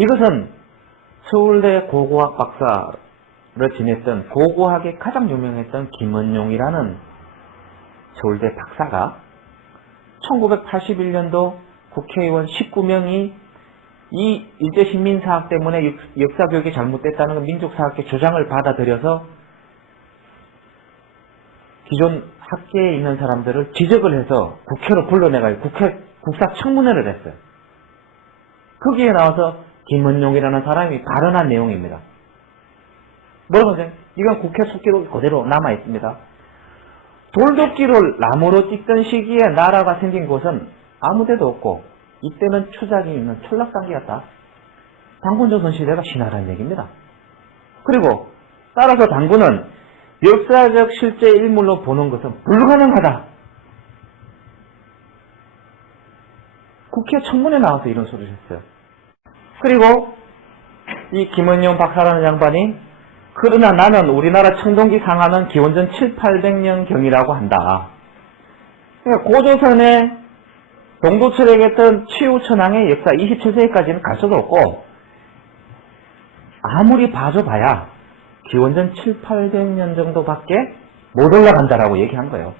이것은 서울대 고고학 박사를 지냈던 고고학에 가장 유명했던 김원용이라는 서울대 박사가 1981년도 국회의원 19명이 이 일제신민사학 때문에 역사교육이 잘못됐다는 민족사학회 조장을 받아들여서 기존 학계에 있는 사람들을 지적을 해서 국회로 불러내가지고 국사청문회를 했어요. 거기에 나와서 김원용이라는 사람이 발언한 내용입니다. 뭐라고 하세요? 이건 국회 속기록 그대로 남아있습니다. 돌도끼를 나무로 찍던 시기에 나라가 생긴 곳은 아무데도 없고 이때는 추작이 있는 촌락단계였다. 당군조선 시대가 신화라는 얘기입니다. 그리고 따라서 당군은 역사적 실제 일물로 보는 것은 불가능하다. 국회 청문회에 나와서 이런 소리를 했어요. 그리고 이 김원용 박사라는 양반이 그러나 나는 우리나라 청동기 상하는 기원전 7, 800년경이라고 한다. 그러니까 고조선의 동도철에겠던 치우천왕의 역사 27세기까지는 갈 수도 없고 아무리 봐줘봐야 기원전 7, 800년 정도밖에 못 올라간다라고 얘기한 거예요.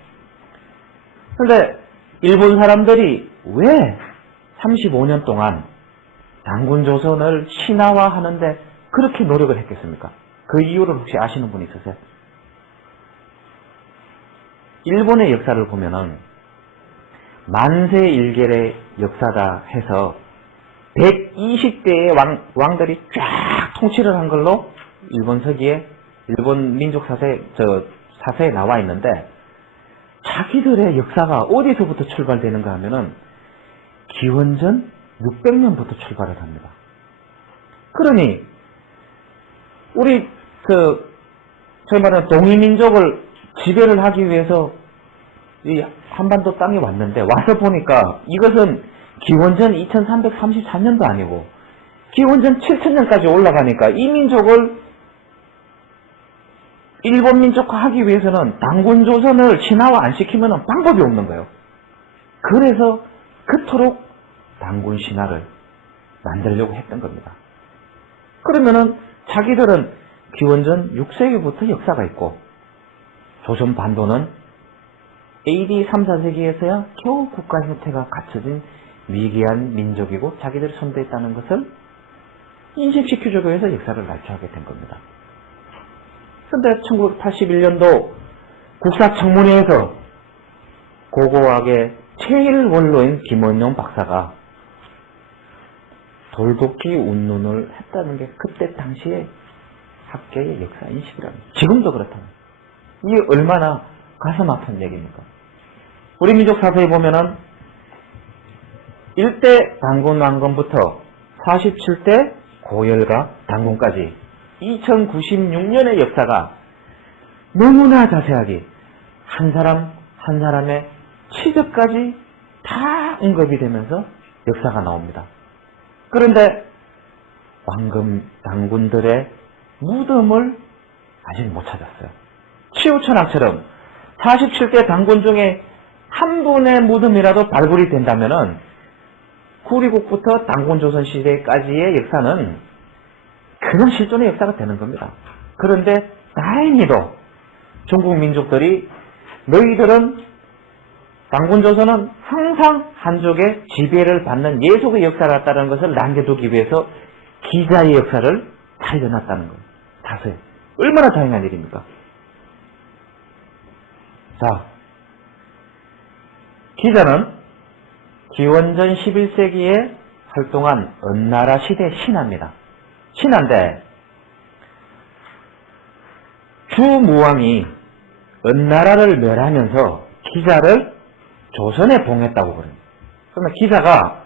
그런데 일본 사람들이 왜 35년 동안 당군조선을 신화화하는데 그렇게 노력을 했겠습니까? 그 이유를 혹시 아시는 분 있으세요? 일본의 역사를 보면은 만세일겔의 역사다 해서 120대의 왕들이 쫙 통치를 한 걸로 일본 서기에 일본 민족 사세에 나와 있는데 자기들의 역사가 어디서부터 출발되는가 하면은 기원전 600년부터 출발을 합니다. 그러니 우리 저희 말하는 동이민족을 지배를 하기 위해서 이 한반도 땅에 왔는데 와서 보니까 이것은 기원전 2334년도 아니고 기원전 7000년까지 올라가니까 이 민족을 일본 민족화하기 위해서는 당군조선을 신화화 안 시키면 방법이 없는 거예요. 그래서 그토록 당군 신화를 만들려고 했던 겁니다. 그러면은 자기들은 기원전 6세기부터 역사가 있고 조선 반도는 AD 3, 4세기에서야 겨우 국가 형태가 갖춰진 미개한 민족이고 자기들이 선대했다는 것을 인식시키려고 해서 역사를 발표하게 된 겁니다. 그런데 1981년도 국사청문회에서 고고학의 제일 원로인 김원용 박사가 돌도끼 운운을 했다는 게 그때 당시에 학계의 역사 인식이랍니다. 지금도 그렇답니다. 이게 얼마나 가슴 아픈 얘기입니까? 우리 민족 사서에 보면은 1대 당군 왕건부터 47대 고열과 당군까지 2096년의 역사가 너무나 자세하게 한 사람 한 사람의 취적까지 다 언급이 되면서 역사가 나옵니다. 그런데 왕금 당군들의 무덤을 아직 못 찾았어요. 치우천왕처럼 47대 당군 중에 한 분의 무덤이라도 발굴이 된다면은 구리국부터 당군조선 시대까지의 역사는 그런 실존의 역사가 되는 겁니다. 그런데 다행히도 중국 민족들이 너희들은 당군조선은 항상 한족의 지배를 받는 예속의 역사를 했다는 것을 남겨두기 위해서 기자의 역사를 살려놨다는 거예요. 다수에. 얼마나 다행한 일입니까? 자, 기자는 기원전 11세기에 활동한 은나라 시대 신하입니다. 신하인데 주무왕이 은나라를 멸하면서 기자를 조선에 봉했다고 그래요. 그러면 기자가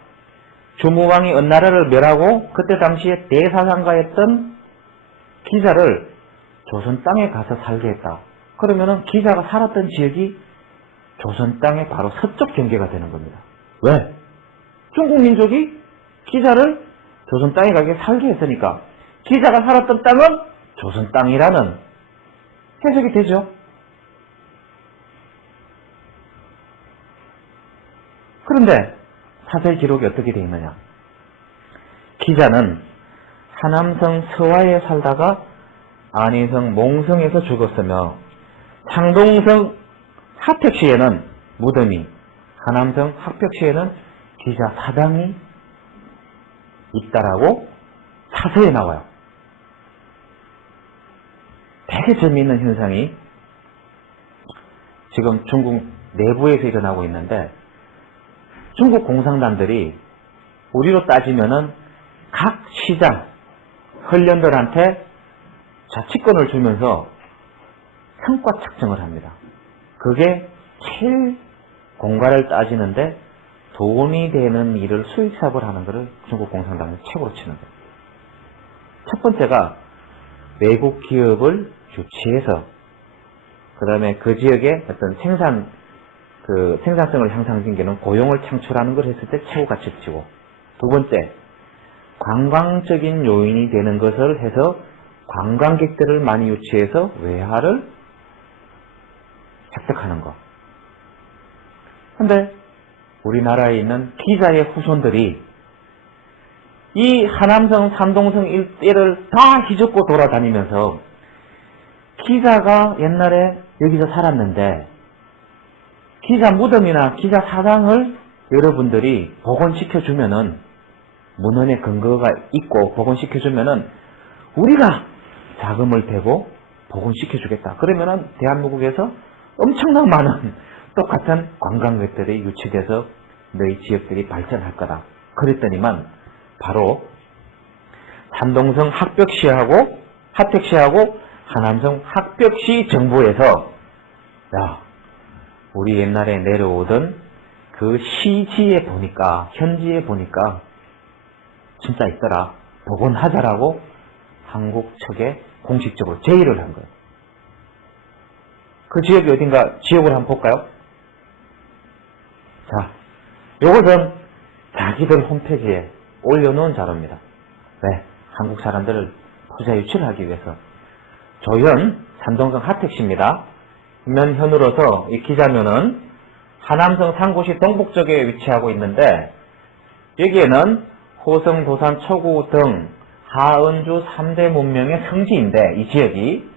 주무왕이 은나라를 멸하고 그때 당시에 대사상가였던 기자를 조선 땅에 가서 살게 했다. 그러면은 기자가 살았던 지역이 조선 땅의 바로 서쪽 경계가 되는 겁니다. 왜? 중국 민족이 기자를 조선 땅에 가게 살게 했으니까 기자가 살았던 땅은 조선 땅이라는 해석이 되죠. 그런데 사설 기록이 어떻게 되어 있느냐? 기자는 하남성 서화에 살다가 안희성 몽성에서 죽었으며 창동성 하택시에는 무덤이, 하남성 합벽시에는 기자 사당이 있다라고 사서에 나와요. 되게 재미있는 현상이 지금 중국 내부에서 일어나고 있는데, 중국 공산당들이 우리로 따지면은 각 시장, 헐련들한테 자치권을 주면서 성과 측정을 합니다. 그게 제일 공가를 따지는데 돈이 되는 일을 수익사업을 하는 것을 중국 공산당은 최고로 치는 거예요. 첫 번째가 외국 기업을 유치해서 그 다음에 그 지역의 어떤 생산성을 향상시키는 고용을 창출하는 걸 했을 때 최고 가치를 치고, 두 번째, 관광적인 요인이 되는 것을 해서 관광객들을 많이 유치해서 외화를 획득하는 것. 근데 우리나라에 있는 기자의 후손들이 이 하남성, 산동성 일대를 다 휘젓고 돌아다니면서 기자가 옛날에 여기서 살았는데 기자 무덤이나 기자 사당을 여러분들이 복원시켜주면은, 문헌에 근거가 있고 복원시켜주면은 우리가 자금을 대고 복원시켜주겠다. 그러면은 대한민국에서 엄청난 많은 똑같은 관광객들이 유치돼서 너희 지역들이 발전할 거다. 그랬더니만 바로 산동성 합벽시하고 하택시하고 하남성 합벽시 정부에서 야, 우리 옛날에 내려오던 그 시지에 보니까, 현지에 보니까 진짜 있더라. 복원하자라고 한국 측에 공식적으로 제의를 한 거예요. 그 지역이 어딘가 지역을 한번 볼까요? 자, 요것은 자기들 홈페이지에 올려놓은 자료입니다. 왜? 한국 사람들을 투자 유치를 하기 위해서. 조현 산동성 하택시입니다. 면현으로서 이 기자면은 하남성 상구시 동북쪽에 위치하고 있는데, 여기에는 호성, 도산, 초구 등 하은주 3대 문명의 성지인데, 이 지역이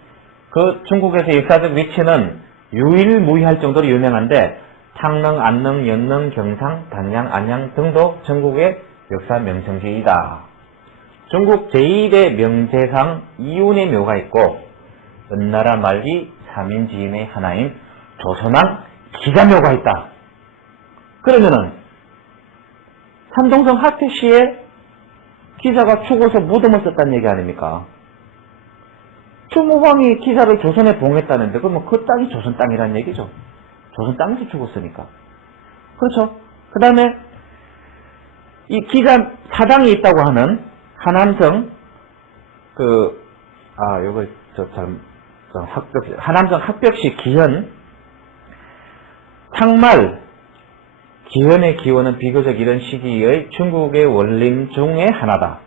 그 중국에서 역사적 위치는 유일무이할 정도로 유명한데, 탕릉, 안릉, 연릉, 경상, 단양, 안양 등도 전국의 역사 명성지이다. 중국 제1의 명제상 이운의 묘가 있고, 은나라 말기 3인지인의 하나인 조선왕 기자묘가 있다. 그러면은 산동성 하택시에 기자가 죽어서 무덤을 썼다는 얘기 아닙니까? 추모왕이 기자를 조선에 봉했다는데 그러면 그 땅이 조선 땅이라는 얘기죠. 조선 땅에서 죽었으니까. 그렇죠. 그 다음에 이 기자 사당이 있다고 하는 하남성 하남성 합벽시 기현, 창말, 기현의 기원은 비교적 이런 시기의 중국의 원림 중의 하나다.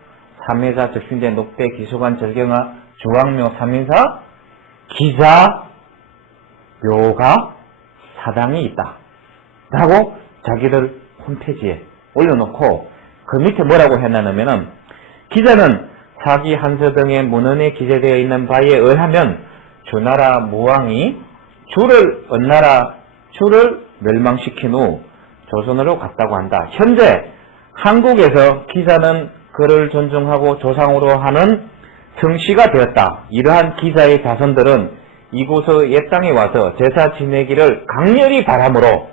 삼해사, 적신제, 녹배, 기소관, 절경화, 주왕묘, 삼인사, 기자, 묘가, 사당이 있다. 라고 자기들 홈페이지에 올려놓고 그 밑에 뭐라고 해놨냐면은, 기자는 사기 한서 등의 문헌에 기재되어 있는 바에 의하면 주나라 무왕이 은나라 주를 멸망시킨 후 조선으로 갔다고 한다. 현재 한국에서 기자는 그를 존중하고 조상으로 하는 성씨가 되었다. 이러한 기자의 자손들은 이곳의 옛 땅에 와서 제사 지내기를 강렬히 바라므로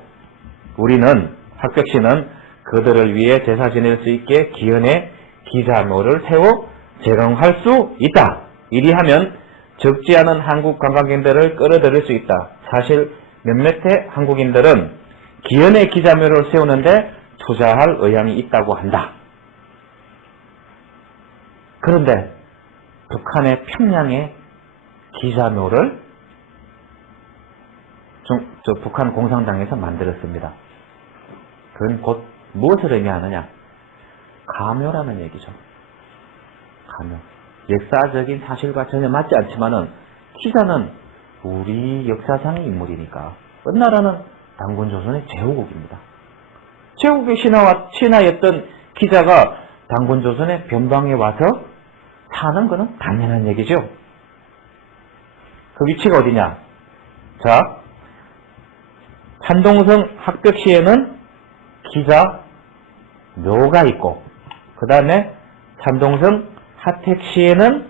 우리는 합격시는 그들을 위해 제사 지낼 수 있게 기현의 기자묘를 세워 제공할 수 있다. 이리하면 적지 않은 한국 관광객들을 끌어들일 수 있다. 사실 몇몇의 한국인들은 기현의 기자묘를 세우는데 투자할 의향이 있다고 한다. 그런데 북한의 평양의 기자묘를 북한 공산당에서 만들었습니다. 그건 곧 무엇을 의미하느냐? 가묘라는 얘기죠. 가묘. 역사적인 사실과 전혀 맞지 않지만은 기자는 우리 역사상의 인물이니까. 은나라는 단군조선의 제후국입니다. 제후국의 신하였던 기자가 단군조선의 변방에 와서 사는 거는 당연한 얘기죠. 그 위치가 어디냐? 자, 산동성 학벽시에는 기자 묘가 있고, 그 다음에 산동성 하택시에는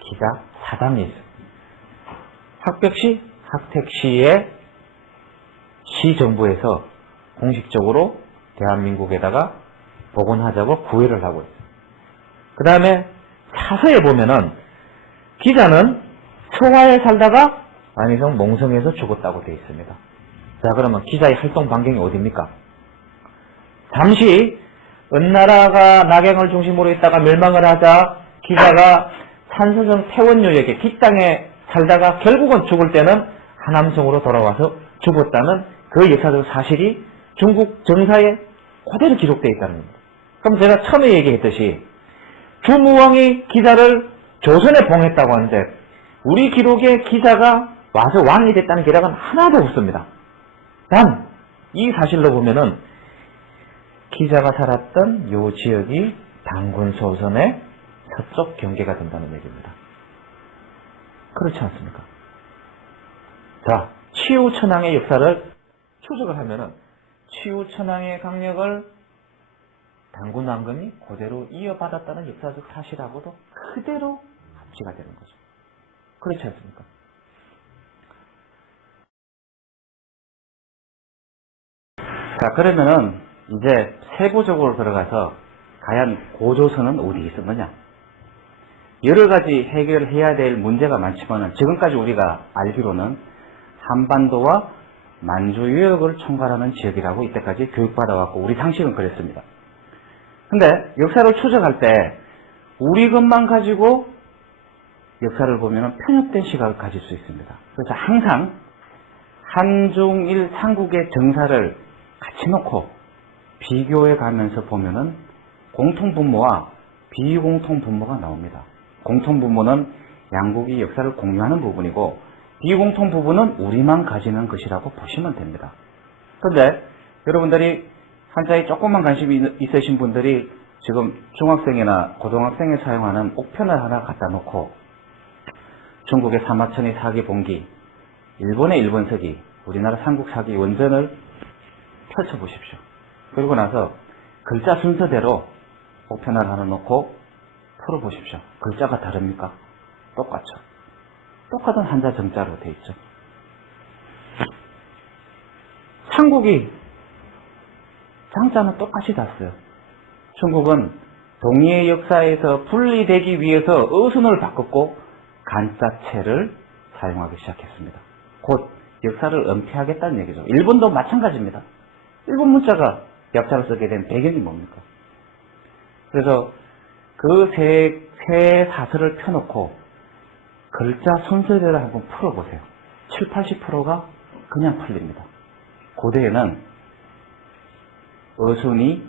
기자 사당이 있어요. 학벽시, 하택시에 시정부에서 공식적으로 대한민국에다가 복원하자고 구애를 하고 있어요. 그 다음에 사서에 보면은 기자는 서화에 살다가 안희성 몽성에서 죽었다고 되어 있습니다. 자, 그러면 기자의 활동 반경이 어디입니까? 잠시 은나라가 낙양을 중심으로 있다가 멸망을 하자 기자가 산서성 태원요역에 깃땅에 살다가 결국은 죽을 때는 하남성으로 돌아와서 죽었다는 그 역사적 사실이 중국 정사에 그대로 기록되어 있다는 겁니다. 그럼 제가 처음에 얘기했듯이 주무왕이 기자를 조선에 봉했다고 하는데 우리 기록에 기자가 와서 왕이 됐다는 기록은 하나도 없습니다. 단 이 사실로 보면은 기자가 살았던 요 지역이 당군소선의 서쪽 경계가 된다는 얘기입니다. 그렇지 않습니까? 자, 치우천왕의 역사를 추적을 하면은 치우천왕의 강력을 당군왕건이 그대로 이어받았다는 역사적 사실하고도 그대로 합치가 되는 거죠. 그렇지 않습니까? 자, 그러면은 이제 세부적으로 들어가서 과연 고조선은 어디 있었느냐? 여러 가지 해결해야 될 문제가 많지만 지금까지 우리가 알기로는 한반도와 만주 유역을 총괄하는 지역이라고 이때까지 교육받아왔고 우리 상식은 그랬습니다. 근데 역사를 추적할 때 우리 것만 가지고 역사를 보면 편협된 시각을 가질 수 있습니다. 그래서 항상 한중일 삼국의 정사를 같이 놓고 비교해 가면서 보면은 공통분모와 비공통분모가 나옵니다. 공통분모는 양국이 역사를 공유하는 부분이고 비공통부분은 우리만 가지는 것이라고 보시면 됩니다. 그런데 여러분들이 한자에 조금만 관심이 있으신 분들이 지금 중학생이나 고등학생이 사용하는 옥편을 하나 갖다 놓고 중국의 사마천이 사기 봉기, 일본의 일본서기, 우리나라 삼국사기 원전을 펼쳐보십시오. 그리고 나서 글자 순서대로 옥편을 하나 놓고 풀어보십시오. 글자가 다릅니까? 똑같죠. 똑같은 한자 정자로 되어 있죠. 삼국이 장자는 똑같이 다 써요. 중국은 동의의 역사에서 분리되기 위해서 어순을 바꿨고 간자체를 사용하기 시작했습니다. 곧 역사를 은폐하겠다는 얘기죠. 일본도 마찬가지입니다. 일본 문자가 약자로 쓰게 된 배경이 뭡니까? 그래서 그 세 사설을 펴놓고 글자 순서대로 한번 풀어보세요. 7, 80%가 그냥 풀립니다. 고대에는 어순이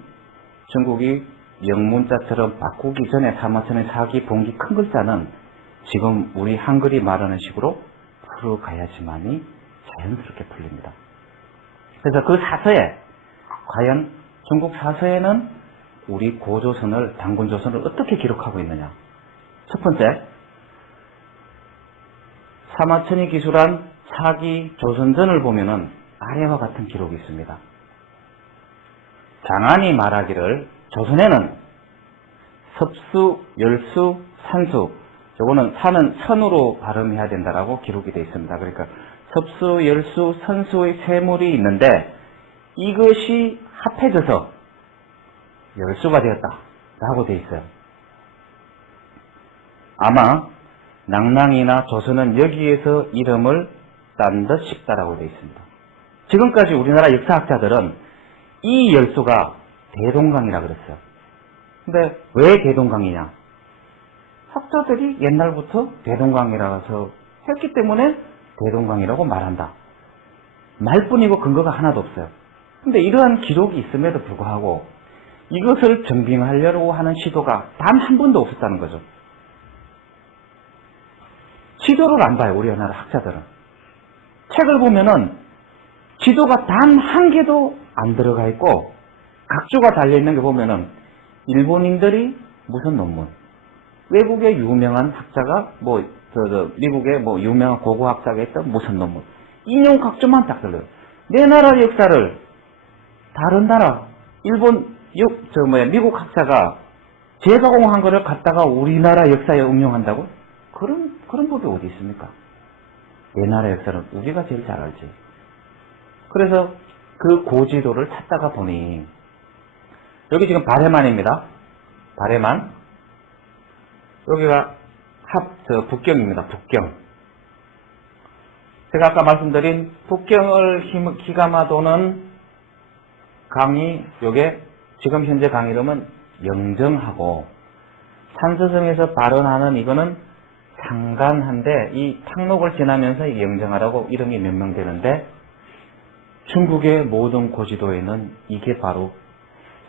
중국이 영문자처럼 바꾸기 전에 사마천의 사기, 봉기 큰 글자는 지금 우리 한글이 말하는 식으로 풀어가야지만이 자연스럽게 풀립니다. 그래서 그 사서에 과연 중국 사서에는 우리 고조선을, 당군조선을 어떻게 기록하고 있느냐? 첫 번째, 사마천이 기술한 사기 조선전을 보면은 아래와 같은 기록이 있습니다. 장안이 말하기를 조선에는 섭수, 열수, 산수, 요거는 산은 선으로 발음해야 된다라고 기록이 되어 있습니다. 그러니까 섭수, 열수, 선수의 세물이 있는데 이것이 합해져서 열수가 되었다라고 되어 있어요. 아마 낭랑이나 조선은 여기에서 이름을 딴 듯 싶다라고 되어 있습니다. 지금까지 우리나라 역사학자들은 이 열수가 대동강이라 그랬어요. 근데 왜 대동강이냐? 학자들이 옛날부터 대동강이라서 했기 때문에 대동강이라고 말한다. 말뿐이고 근거가 하나도 없어요. 근데 이러한 기록이 있음에도 불구하고 이것을 정빙하려고 하는 시도가 단 한 번도 없었다는 거죠. 지도를 안 봐요, 우리나라 학자들은. 책을 보면은 지도가 단 한 개도 안 들어가 있고 각주가 달려있는 게 보면은 일본인들이 무슨 논문, 외국의 유명한 학자가 미국의 유명한 고고학자가 했던 무슨 논문 인용 각조만 딱 들려요. 내 나라 역사를 다른 나라 미국 학자가 재가공한 거를 갖다가 우리나라 역사에 응용한다고? 그런 법이 어디 있습니까? 내 나라 역사는 우리가 제일 잘 알지. 그래서 그 고지도를 찾다가 보니 여기 지금 바레만입니다. 바레만. 여기가 북경입니다. 북경. 제가 아까 말씀드린 북경을 기감아 도는 강이 요게 지금 현재 강 이름은 영정하고 산서성에서 발원하는 이거는 상간한데 이 탕록을 지나면서 영정하라고 이름이 명명되는데 중국의 모든 고지도에는 이게 바로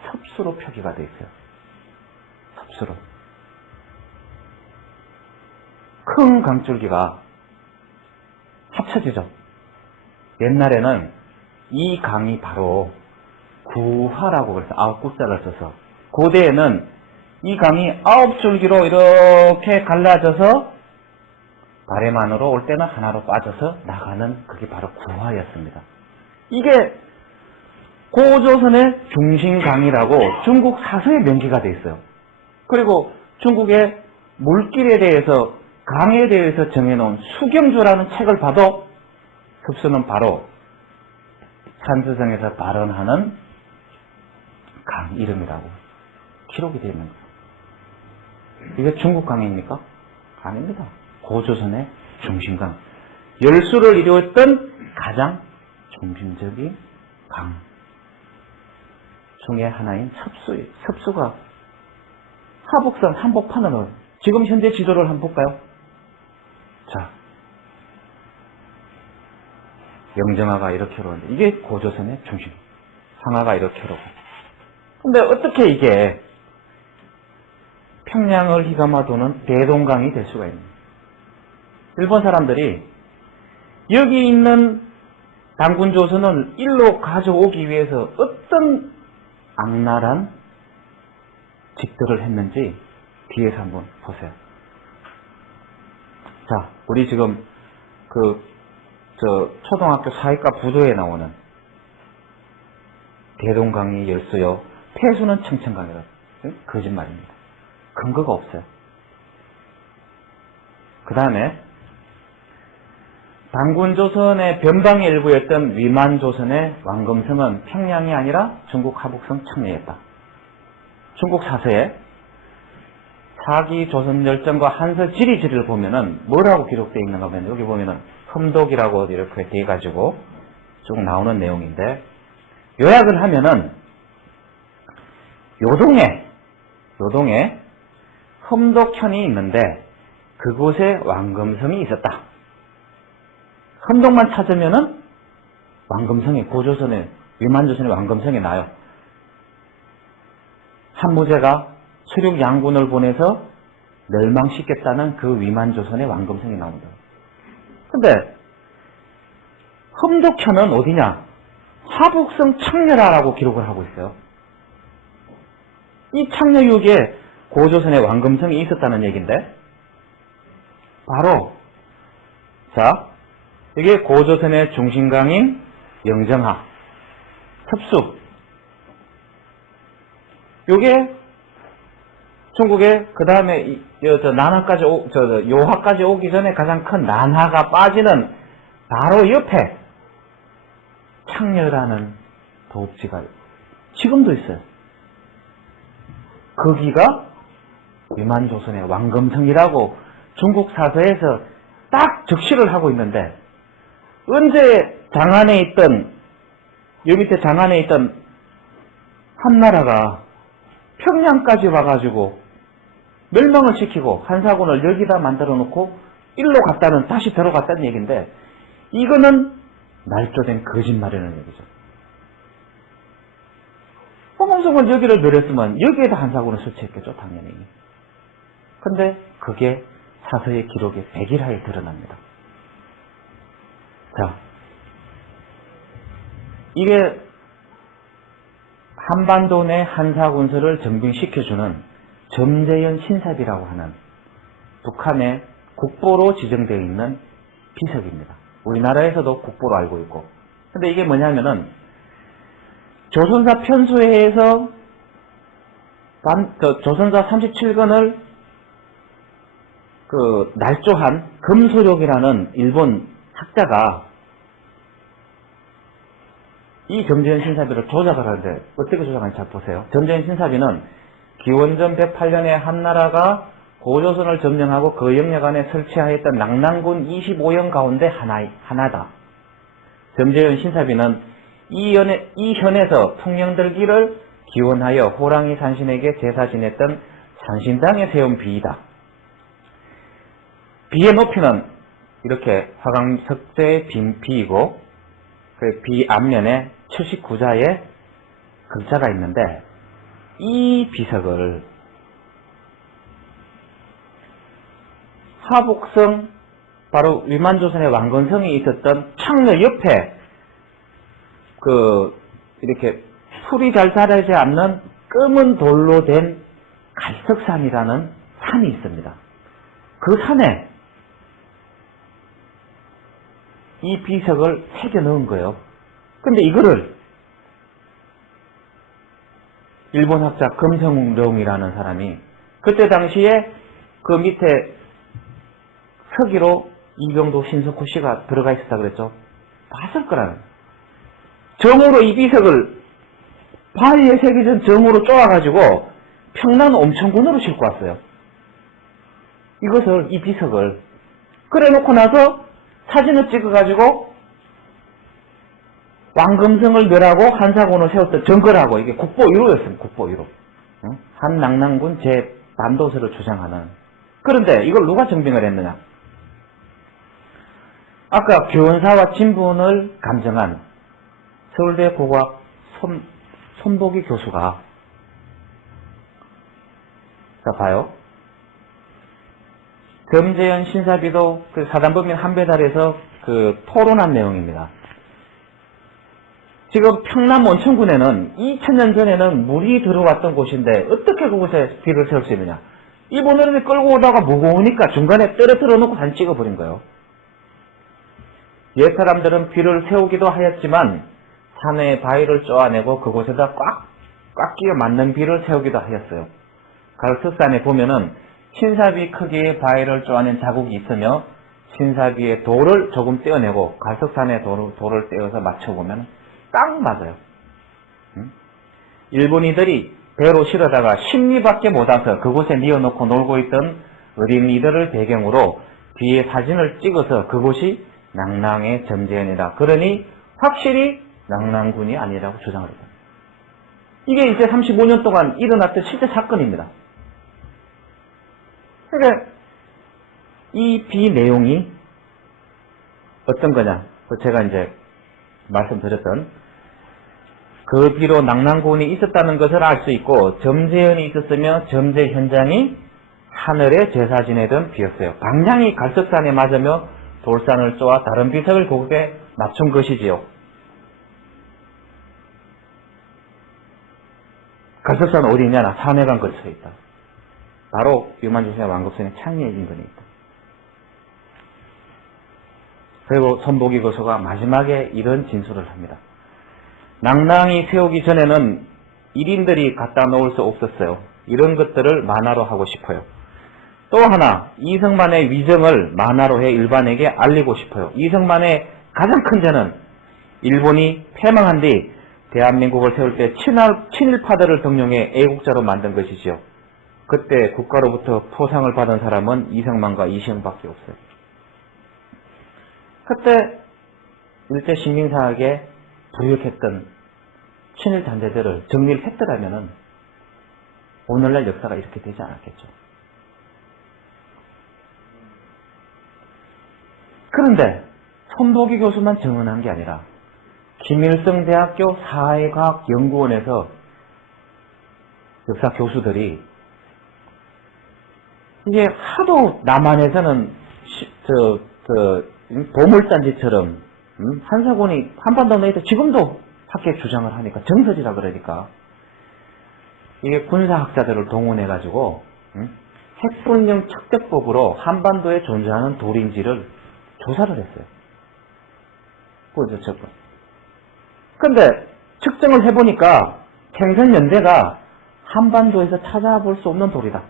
섭수로 표기가 되어 있어요. 섭수로. 큰 강줄기가 합쳐지죠. 옛날에는 이 강이 바로 구화라고 그래서 9자를 써서 고대에는 이 강이 9줄기로 이렇게 갈라져서 바레만으로 올 때는 하나로 빠져서 나가는 그게 바로 구화였습니다. 이게 고조선의 중심강이라고 중국 사서에 명기가 되어 있어요. 그리고 중국의 물길에 대해서 강에 대해서 정해놓은 수경주라는 책을 봐도 섭수는 바로 산서성에서 발원하는 강 이름이라고 기록이 되어 있는 거예요. 이게 중국 강입니까? 아닙니다. 고조선의 중심강. 열수를 이루었던 가장 중심적인 강 중에 하나인 섭수가 하북선 한복판으로 지금 현재 지도를 한번 볼까요? 자, 영정하가 이렇게 오는데 이게 고조선의 중심. 상하가 이렇게 오고. 근데 어떻게 이게 평양을 휘감아 도는 대동강이 될 수가 있는지. 일본 사람들이 여기 있는 단군조선을 일로 가져오기 위해서 어떤 악랄한 짓들을 했는지 뒤에서 한번 보세요. 자, 우리 지금 초등학교 사회과 부도에 나오는 대동강이 열수요. 폐수는 청천강이라. 거짓말입니다. 근거가 없어요. 그 다음에 단군조선의 변방의 일부였던 위만조선의 왕금성은 평양이 아니라 중국 하북성 청래였다. 중국 사서에 사기 조선열전과 한서 지리지리를 보면은 뭐라고 기록되어 있는가 하면 여기 보면은 흠독이라고 이렇게 돼 가지고 쭉 나오는 내용인데 요약을 하면은 요동에 흠독현이 있는데 그곳에 왕금성이 있었다. 흠독만 찾으면은 왕금성이 고조선의 위만조선의 왕금성이 나요. 한무제가 수륙 양군을 보내서 멸망시켰다는 그 위만조선의 왕금성이 나온다. 근데 흠독현은 어디냐? 하북성 창녀라라고 기록을 하고 있어요. 이 창녀유기에 고조선의 왕금성이 있었다는 얘기인데 바로 자 이게 고조선의 중심강인 영정하, 섭수 요게 중국의 그 다음에 난하까지 요하까지 오기 전에 가장 큰 난하가 빠지는 바로 옆에 창녀라는 도읍지가 지금도 있어요. 거기가 위만조선의 왕금성이라고 중국 사서에서 딱 적시를 하고 있는데 언제 장안에 있던 요 밑에 장안에 있던 한나라가 평양까지 와가지고 멸망을 시키고 한사군을 여기다 만들어 놓고 일로 갔다는 다시 들어갔다는 얘기인데 이거는 날조된 거짓말이라는 얘기죠. 홍콩성은 여기를 노렸으면 여기에다 한사군을 설치했겠죠, 당연히. 근데 그게 사서의 기록에 백일하에 드러납니다. 자, 이게 한반도 내 한사군설을 정빙시켜주는 점재현 신사비라고 하는 북한의 국보로 지정되어 있는 비석입니다. 우리나라에서도 국보로 알고 있고. 근데 이게 뭐냐면은 조선사 편수회에서 조선사 37권을 날조한 금소록이라는 일본 학자가 이 점재현 신사비를 조작을 하는데 어떻게 조작하는지 잘 보세요. 점재현 신사비는 기원전 108년에 한나라가 고조선을 점령하고 그 영역 안에 설치하였던 낙랑군 25형 가운데 하나다. 점재현 신사비는 이 현에서 풍령들기를 기원하여 호랑이 산신에게 제사 지냈던 산신당에 세운 비이다. 비의 높이는 이렇게 화강석재의 비이고 그 비 앞면에 79자의 글자가 있는데 이 비석을 하복성 바로 위만조선의 왕건성이 있었던 창녀 옆에 이렇게 풀이 잘 자라지 않는 검은 돌로 된 갈석산이라는 산이 있습니다. 그 산에 이 비석을 새겨 넣은 거예요. 근데 이거를 일본 학자 금성룡이라는 사람이 그때 당시에 그 밑에 서기로 이병도 신석호 씨가 들어가 있었다 그랬죠. 봤을 거라는. 정으로 이 비석을 바위에 새겨진 정으로 쪼아가지고 평남 옴천군으로 싣고 왔어요. 이 비석을. 그래 놓고 나서 사진을 찍어가지고 왕금성을 멸하고 한사군을 세웠던 정거라고 이게 국보 1호였습니다. 국보 1호. 한낙랑군 제 반도서를 주장하는. 그런데 이걸 누가 정빙을 했느냐? 아까 교원사와 진분을 감정한 서울대 고고학 손보기 교수가 자 봐요. 점재현 신사비도 그 사단법인 한배달에서 토론한 내용입니다. 지금 평남 온천군에는 2000년 전에는 물이 들어왔던 곳인데 어떻게 그곳에 비를 세울 수 있느냐? 일본어른이 끌고 오다가 무거우니까 중간에 떨어뜨려 놓고 사진 찍어버린 거예요. 옛 사람들은 비를 세우기도 하였지만 산의 바위를 쪼아내고 그곳에다 꽉 끼워 맞는 비를 세우기도 하였어요. 갈석산에 보면은 신사비 크기의 바위를 쪼아낸 자국이 있으며 신사비의 돌을 조금 떼어내고 갈석산의 돌을 떼어서 맞춰보면 딱 맞아요. 일본인들이 배로 실어다가 10리밖에 못 와서 그곳에 뉘어놓고 놀고 있던 어린이들을 배경으로 뒤에 사진을 찍어서 그곳이 낙랑의 점재현이다. 그러니 확실히 낙랑군이 아니라고 주장을 했다. 이게 이제 35년 동안 일어났던 실제 사건입니다. 그러니까 이 비 내용이 어떤 거냐? 제가 이제 말씀드렸던 그 비로 낙랑군이 있었다는 것을 알 수 있고 점재현이 있었으며 점재 현장이 하늘에 제사 지내던 비였어요. 방향이 갈석산에 맞으며 돌산을 쪼아 다른 비석을 그곳에 맞춘 것이지요. 갈석산 어디 있냐나 산해강 근처에 있다. 바로 위만조선의 왕급성의 창리의 인근에 있다. 그리고 손보기 교수가 마지막에 이런 진술을 합니다. 낙랑이 세우기 전에는 1인들이 갖다 놓을 수 없었어요. 이런 것들을 만화로 하고 싶어요. 또 하나, 이승만의 위정을 만화로 해 일반에게 알리고 싶어요. 이승만의 가장 큰 죄는 일본이 패망한 뒤 대한민국을 세울 때 친일파들을 등용해 애국자로 만든 것이지요. 그때 국가로부터 포상을 받은 사람은 이승만과 이시영밖에 없어요. 그때 일제 식민사학에 부역했던 친일 단체들을 정리를 했더라면은 오늘날 역사가 이렇게 되지 않았겠죠. 그런데 손보기 교수만 증언한 게 아니라 김일성 대학교 사회과학연구원에서 역사 교수들이 이게 하도 남한에서는 보물단지처럼 한사군이 한반도 내에서 지금도 학계 주장을 하니까 정설이라 그러니까 이게 군사학자들을 동원해가지고 핵분명 측정법으로 한반도에 존재하는 돌인지를 조사를 했어요. 그런데 측정을 해보니까 생선연대가 한반도에서 찾아볼 수 없는 돌이다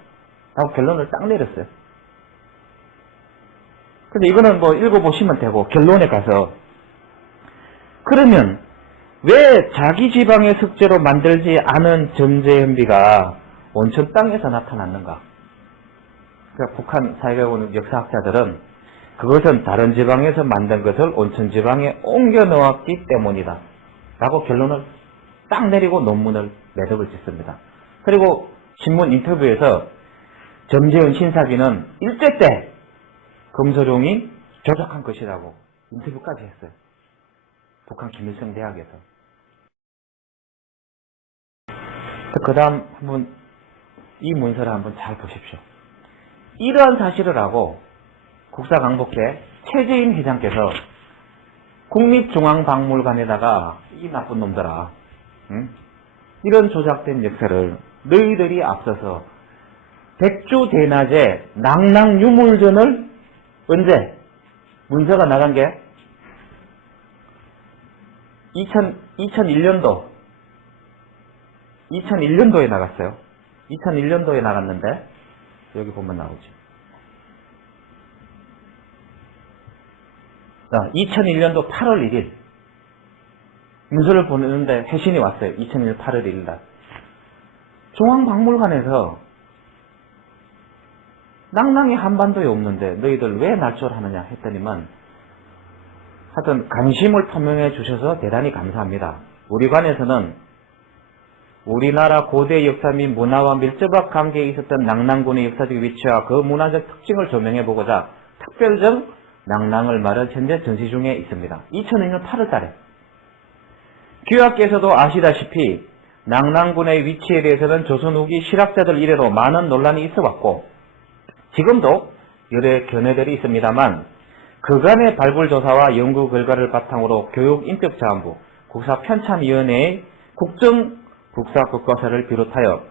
라고 결론을 딱 내렸어요. 근데 이거는 뭐 읽어보시면 되고, 결론에 가서 그러면 왜 자기 지방의 숙제로 만들지 않은 점재현비가 온천 땅에서 나타났는가? 그러니까 북한 사회가 오는 역사학자들은 그것은 다른 지방에서 만든 것을 온천 지방에 옮겨 넣었기 때문이다 라고 결론을 딱 내리고 논문을 매듭을 짓습니다. 그리고 신문 인터뷰에서 점재현 신사비는 일제 때 금소룡이 조작한 것이라고 인터뷰까지 했어요. 북한 김일성 대학에서. 그 다음 한번 이 문서를 한번 잘 보십시오. 이러한 사실을 알고 국사강복회 최재인 회장께서 국립중앙박물관에다가 이 나쁜 놈들아, 응? 이런 조작된 역사를 너희들이 앞서서 백주대낮에 낭낭유물전을 언제 문서가 나간 게 2001년도에 나갔어요. 2001년도에 나갔는데 여기 보면 나오지. 2001년도 8월 1일 문서를 보내는데 회신이 왔어요. 2001년 8월 1일 날 중앙박물관에서 낭낭이 한반도에 없는데 너희들 왜 날조하느냐 했더니만, 하여튼 관심을 표명해 주셔서 대단히 감사합니다. 우리 관에서는 우리나라 고대 역사 및 문화와 밀접한 관계에 있었던 낭낭군의 역사적 위치와 그 문화적 특징을 조명해보고자 특별정 낭낭을 말은 현재 전시 중에 있습니다. 2002년 8월 달에. 귀하께서도 아시다시피 낭낭군의 위치에 대해서는 조선 후기 실학자들 이래로 많은 논란이 있어왔고 지금도 여러 견해들이 있습니다만 그간의 발굴조사와 연구 결과를 바탕으로 교육인격자원부, 국사편찬위원회의 국정국사교과서를 비롯하여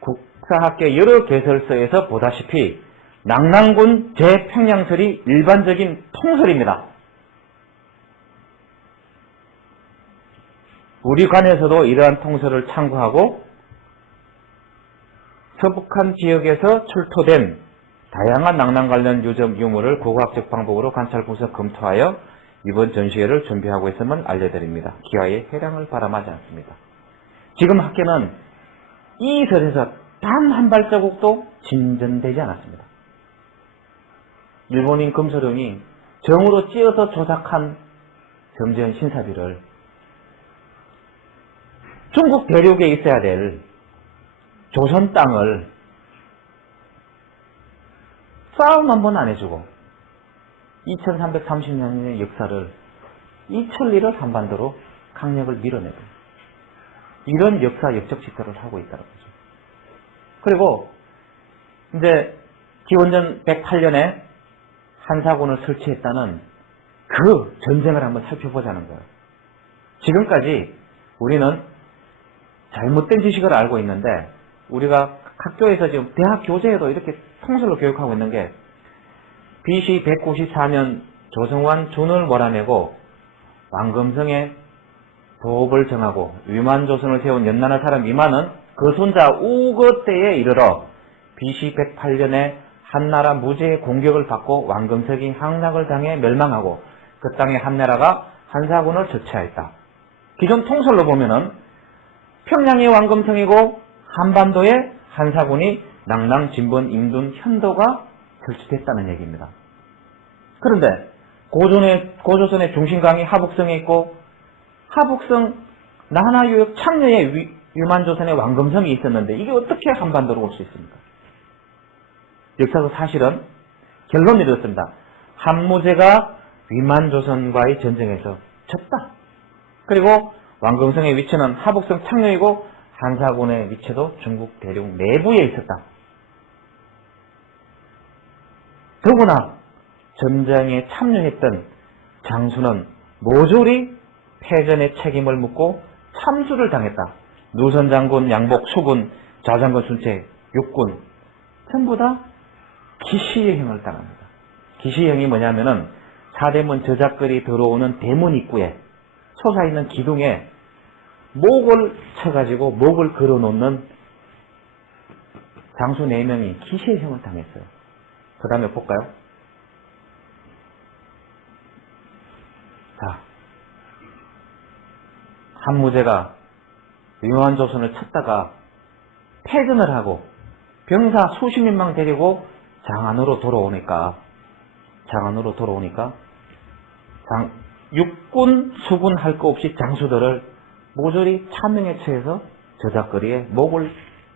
국사학계 여러 개설서에서 보다시피 낭낭군 재평양설이 일반적인 통설입니다. 우리 관에서도 이러한 통설을 참고하고 서북한 지역에서 출토된 다양한 낭낭 관련 유적 유물을 고고학적 방법으로 관찰 분석 검토하여 이번 전시회를 준비하고 있음을 알려드립니다. 기하의 회량을 바람하지 않습니다. 지금 학계는 이 설에서 단 한 발자국도 진전되지 않았습니다. 일본인 금소룡이 정으로 찧어서 조작한 점재현 신사비를 중국 대륙에 있어야 될 조선 땅을 싸움 한번 안 해주고 2330년의 역사를 이 천리를 한반도로 강력을 밀어내고 이런 역사 역적 짓들을 하고 있다는 거죠. 그리고 이제 기원전 108년에 한사군을 설치했다는 그 전쟁을 한번 살펴보자는 거예요. 지금까지 우리는 잘못된 지식을 알고 있는데 우리가 학교에서 지금 대학 교재에도 이렇게 통설로 교육하고 있는 게 BC 194년 조성완 준을 몰아내고 왕금성의 도읍을 정하고 위만조선을 세운 연나라 사람 위만은 그 손자 우거 때에 이르러 BC 108년에 한나라 무제의 공격을 받고 왕금성이 항락을 당해 멸망하고 그 땅에 한나라가 한사군을 처치하였다. 기존 통설로 보면은 평양이 왕금성이고 한반도에 한사군이 낭낭, 진번, 임둔, 현도가 설치됐다는 얘기입니다. 그런데 고조선의 중심강이 하북성에 있고 하북성 나하유역 창녀에 위만조선의 왕금성이 있었는데 이게 어떻게 한반도로 올 수 있습니까? 역사도 사실은 결론이 이렇습니다. 한무제가 위만조선과의 전쟁에서 졌다. 그리고 왕금성의 위치는 하북성 창녀이고 한사군의 위치도 중국 대륙 내부에 있었다. 더구나 전쟁에 참여했던 장수는 모조리 패전의 책임을 묻고 참수를 당했다. 누선장군, 양복, 수군, 좌장군, 순체, 육군 전부 다 기시형을 당합니다. 기시형이 뭐냐면은 사대문 저작거리 들어오는 대문 입구에 솟아있는 기둥에 목을 쳐가지고 목을 걸어놓는 장수 4명이 기시형을 당했어요. 그 다음에 볼까요? 자, 한무제가 위만조선을 쳤다가 패전을 하고 병사 수십여 명 데리고 장안으로 돌아오니까 육군, 수군 할 거 없이 장수들을 모조리 차명에 처해서 저작거리에 목을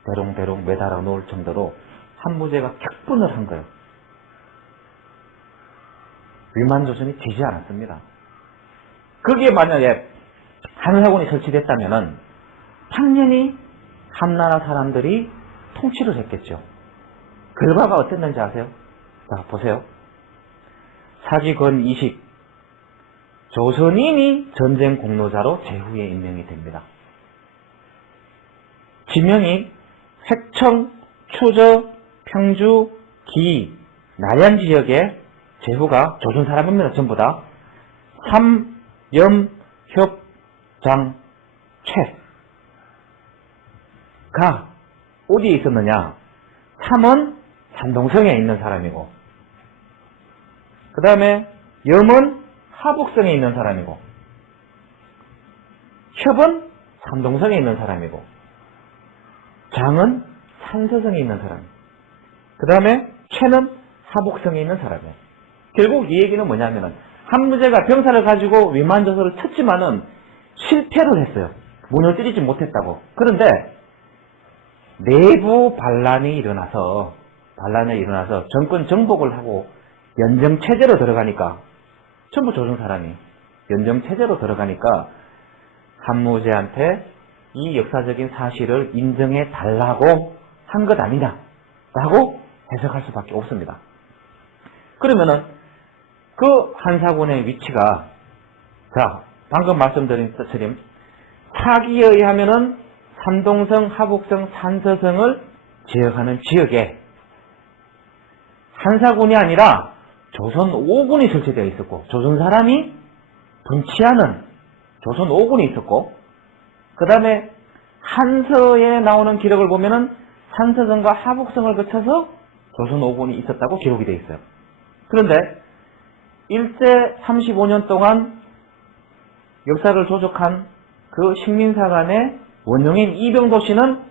대롱대롱 매달아 놓을 정도로 한무제가 격분을 한 거예요. 위만조선이 지지 않았습니다. 거기에 만약에 한사군이 설치됐다면은 당연히 한나라 사람들이 통치를 했겠죠. 결과가 어땠는지 아세요? 자, 보세요. 사지권 이식, 조선인이 전쟁 공로자로 제후에 임명이 됩니다. 지명이 획청, 추저, 평주, 기, 나양 지역에 제후가 조선 사람입니다. 전부 다. 삼, 염, 협, 장, 최가 어디에 있었느냐? 삼은 산동성에 있는 사람이고, 그 다음에 염은 하북성에 있는 사람이고, 협은 산동성에 있는 사람이고, 장은 산서성에 있는 사람, 그 다음에 최는 하북성에 있는 사람이에요. 결국 이 얘기는 뭐냐면은 한무제가 병사를 가지고 위만조선을 쳤지만은 실패를 했어요. 문을 찌르지 못했다고. 그런데 내부 반란이 일어나서 정권 정복을 하고 연정체제로 들어가니까, 전부 조선 사람이 연정체제로 들어가니까 한무제한테 이 역사적인 사실을 인정해 달라고 한 것 아니냐 라고 해석할 수밖에 없습니다. 그러면은 그 한사군의 위치가, 자, 방금 말씀드린 것처럼 사기에 의하면은 산동성, 하북성, 산서성을 지역하는 지역에 한사군이 아니라 조선 5군이 설치되어 있었고, 조선 사람이 분치하는 조선 5군이 있었고, 그 다음에 한서에 나오는 기록을 보면은 산서성과 하북성을 거쳐서 조선 5군이 있었다고 기록이 되어 있어요. 그런데 일제 35년 동안 역사를 조작한 그 식민사관의 원흉인 이병도 씨는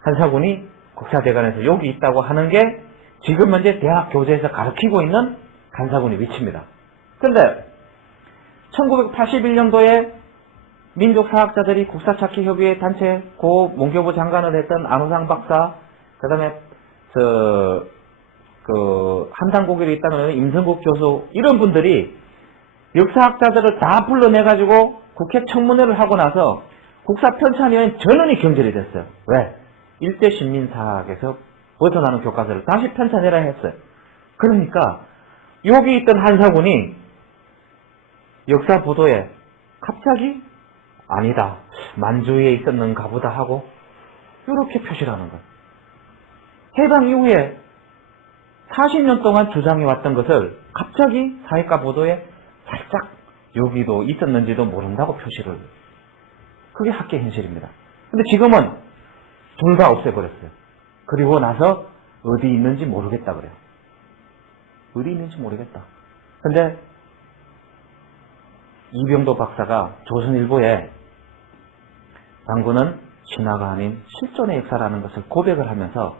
한사군이 국사대관에서 여기 있다고 하는 게 지금 현재 대학 교재에서 가르치고 있는 한사군의 위치입니다. 그런데 1981년도에 민족사학자들이 국사찾기협의회 단체 고 문교부 장관을 했던 안호상 박사, 그 다음에 한단고기로 있다는 임성국 교수, 이런 분들이 역사학자들을 다 불러내가지고 국회 청문회를 하고 나서 국사편찬위원 전원이 경질이 됐어요. 왜? 일제 식민사학에서 벗어나는 교과서를 다시 편찬해라 했어요. 그러니까 여기 있던 한사군이 역사 보도에 갑자기 아니다, 만주에 있었는가 보다 하고 이렇게 표시를 하는 거예요. 해방 이후에 40년 동안 주장해왔던 것을 갑자기 사회과 보도에 살짝 여기도 있었는지도 모른다고 표시를. 그게 학계 현실입니다. 근데 지금은 둘 다 없애버렸어요. 그리고 나서 어디 있는지 모르겠다 그래요. 어디 있는지 모르겠다. 근데 이병도 박사가 조선일보에 당군은 신화가 아닌 실존의 역사라는 것을 고백을 하면서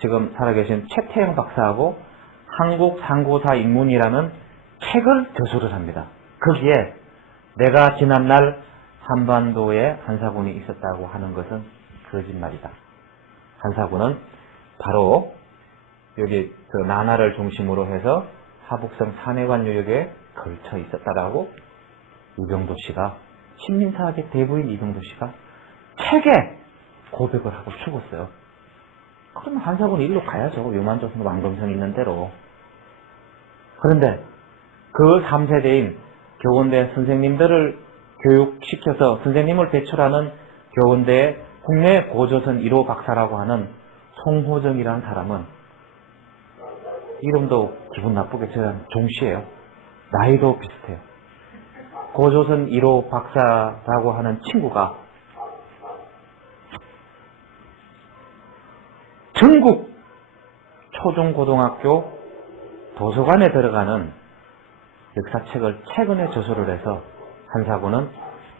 지금 살아계신 최태영 박사하고 한국 상고사 입문이라는 책을 저술을 합니다. 거기에 내가 지난날 한반도에 한사군이 있었다고 하는 것은 거짓말이다. 한사군은 바로 여기 나나를 중심으로 해서 하북성 산해관 유역에 걸쳐 있었다라고 이병도 씨가, 식민사학의 대부인 이병도 씨가 책에 고백을 하고 죽었어요. 그럼 한사군이 일로 가야죠. 요만조선 왕검성 있는 대로. 그런데 그 3세대인 교원대 선생님들을 교육시켜서 선생님을 배출하는 교원대의 국내 고조선 1호 박사라고 하는 송호정이라는 사람은 이름도 기분 나쁘게 저는 종씨예요. 나이도 비슷해요. 고조선 1호 박사라고 하는 친구가 전국 초중고등학교 도서관에 들어가는 역사책을 최근에 저술을 해서 한사고는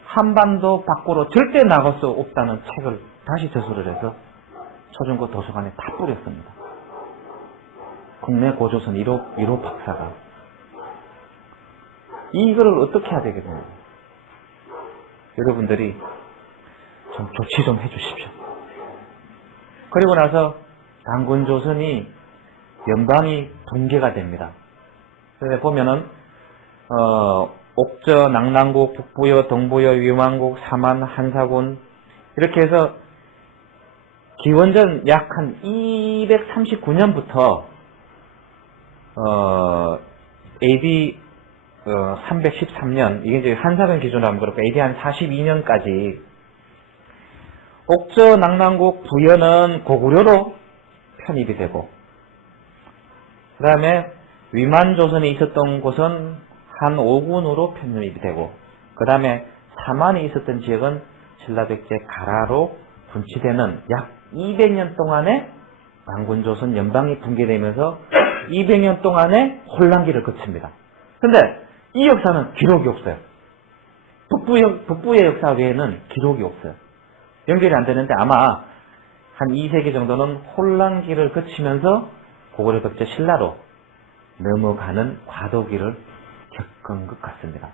한반도 밖으로 절대 나갈 수 없다는 책을 다시 저술을 해서 초중고 도서관에 다 뿌렸습니다. 국내 고조선 1호 박사가. 이거를 어떻게 해야 되겠나요? 여러분들이 좀 조치 좀 해주십시오. 그리고 나서 단군조선이 연방이 붕괴가 됩니다. 그래서 보면은 옥저, 낙랑국, 북부여, 동부여, 위만국, 사만, 한사군 이렇게 해서 기원전 약 한 239년부터 AD 313년, 이게 이제 한사변 기준으로 하면 그렇고 AD 한 42년까지 옥저, 낙랑국, 부여는 고구려로 편입이 되고, 그 다음에 위만조선이 있었던 곳은 한 5군으로 편입이 되고, 그 다음에 사만이 있었던 지역은 신라백제 가라로 분치되는 약 200년 동안의 만군조선 연방이 붕괴되면서 200년 동안의 혼란기를 거칩니다. 근데 이 역사는 기록이 없어요. 북부의 역사 외에는 기록이 없어요. 연결이 안 되는데 아마 한 2세기 정도는 혼란기를 거치면서 고구려 백제 신라로 넘어가는 과도기를 겪은 것 같습니다.